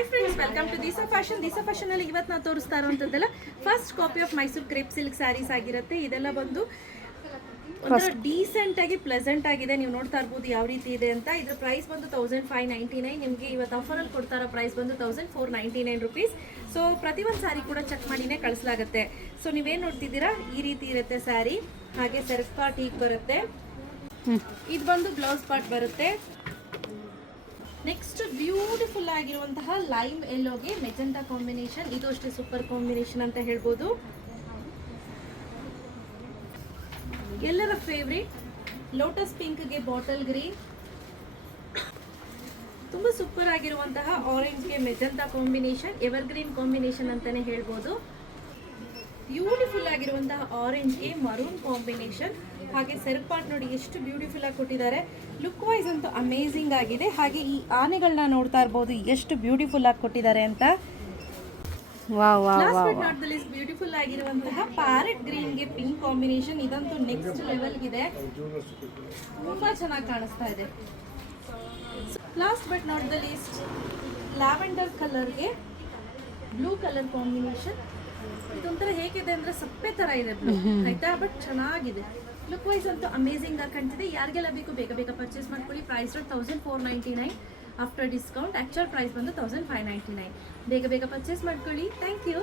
Hi friends, welcome to Disa fashion ಅಲ್ಲಿ ಇವತ್ತು ನಾವು ತೋರಿಸ್ತಾ ಇರುವಂತದ್ದೆಲ್ಲ first copy of Mysuru crepe silk sarees ಆಗಿರುತ್ತೆ. ಇದೆಲ್ಲ ಬಂದು ಒಂಥರ ಡೀಸೆಂಟ್ ಆಗಿ ಪ್ಲೆಸೆಂಟ್ ಆಗಿದೆ. ನೀವು ನೋಡ್ತಾ ಇರ್ಬೋದು ಯಾವ ರೀತಿ ಇದೆ ಅಂತ. ಇದ್ರ ಪ್ರೈಸ್ ಬಂದು 1599. ನಿಮಗೆ ಇವತ್ತು ಆಫರಲ್ಲಿ ಕೊಡ್ತಾ ಇರೋ ಪ್ರೈಸ್ ಬಂದು 1499 ರುಪೀಸ್. ಸೊ ಪ್ರತಿಯೊಂದು ಸ್ಯಾರಿ ಕೂಡ ಚೆಕ್ ಮಾಡಿನೇ ಕಳಿಸಲಾಗುತ್ತೆ. ಸೊ ನೀವೇನು ನೋಡ್ತಿದ್ದೀರಾ, ಈ ರೀತಿ ಇರುತ್ತೆ ಸ್ಯಾರಿ. ಹಾಗೆ ಸೆಲ್ಫ್ ಪಾರ್ಟ್ ಹೀಗೆ ಬರುತ್ತೆ. ಇದು ಬಂದು ಬ್ಲೌಸ್ ಪಾರ್ಟ್ ಬರುತ್ತೆ. ನೆಕ್ಸ್ಟ್ ಬ್ಯೂಟಿಫುಲ್ ಆಗಿರುವಂತಹ ಲೈಮ್ ಎಲ್ಲೋಗೆ ಮೆಜೆಂಟಾ ಕಾಂಬಿನೇಷನ್. ಇದು ಅಷ್ಟೇ ಸೂಪರ್ ಕಾಂಬಿನೇಷನ್ ಅಂತ ಹೇಳ್ಬೋದು. ಎಲ್ಲರ ಫೇವ್ರೇಟ್ ಲೋಟಸ್ ಪಿಂಕ್ಗೆ ಬಾಟಲ್ ಗ್ರೀನ್. ತುಂಬ ಸೂಪರ್ ಆಗಿರುವಂತಹ ಆರೆಂಜ್ಗೆ magenta combination, evergreen combination ಅಂತಾನೆ ಹೇಳ್ಬೋದು. ಬ್ಯೂಟಿಫುಲ್ ಆಗಿರುವಂತಹ ಆರೆಂಜ್ಗೆ ಮರೂನ್ ಕಾಂಬಿನೇಷನ್. ಹಾಗೆ ಸೆಲ್ಫ್ ಪಾರ್ಟ್ ನೋಡಿ ಎಷ್ಟು ಬ್ಯೂಟಿಫುಲ್ ಆಗಿ ಕೊಟ್ಟಿದ್ದಾರೆ. ಲುಕ್ ವೈಸ್ ಅಂತೂ ಅಮೇಝಿಂಗ್ ಆಗಿದೆ. ಹಾಗೆ ಈ ಆನೆಗಳನ್ನ ನೋಡ್ತಾ ಇರ್ಬೋದು ಎಷ್ಟು ಬ್ಯೂಟಿಫುಲ್ ಆಗಿ ಕೊಟ್ಟಿದ್ದಾರೆ ಅಂತ. Last but not the least beautiful ಆಗಿರುವಂತಹ ಪ್ಯಾರೆಟ್ ಗ್ರೀನ್ಗೆ ಪಿಂಕ್ ಕಾಂಬಿನೇಷನ್. ಇದಂತೂ ನೆಕ್ಸ್ಟ್ ಲೆವೆಲ್ಗಿದೆ, ತುಂಬಾ ಚೆನ್ನಾಗಿ ಕಾಣಿಸ್ತಾ ಇದೆ. Last but not the least lavender ಕಲರ್ಗೆ ಬ್ಲೂ ಕಲರ್ ಕಾಂಬಿನೇಷನ್. ಇದೊಂಥರ ಹೇಗಿದೆ ಅಂದ್ರೆ ಸಪ್ಪೆ ತರ ಇದೆ ಬ್ಲೂ, ಆಯ್ತಾ, ಬಟ್ ಚೆನ್ನಾಗಿದೆ. ಲುಕ್ ವೈಸ್ ಅಂತೂ ಅಮೇಝಿಂಗ್ ಆಗಿ ಕಾಣ್ತಿದೆ. ಯಾರಿಗೆಲ್ಲ ಬೇಕು ಬೇಗ ಬೇಗ ಪರ್ಚೇಸ್ ಮಾಡ್ಕೊಳ್ಳಿ. Price 1499 after discount. Actual price ಬಂದು 1599. ಬೇಗ ಬೇಗ ಪರ್ಚೇಸ್ ಮಾಡ್ಕೊಳ್ಳಿ. Thank you.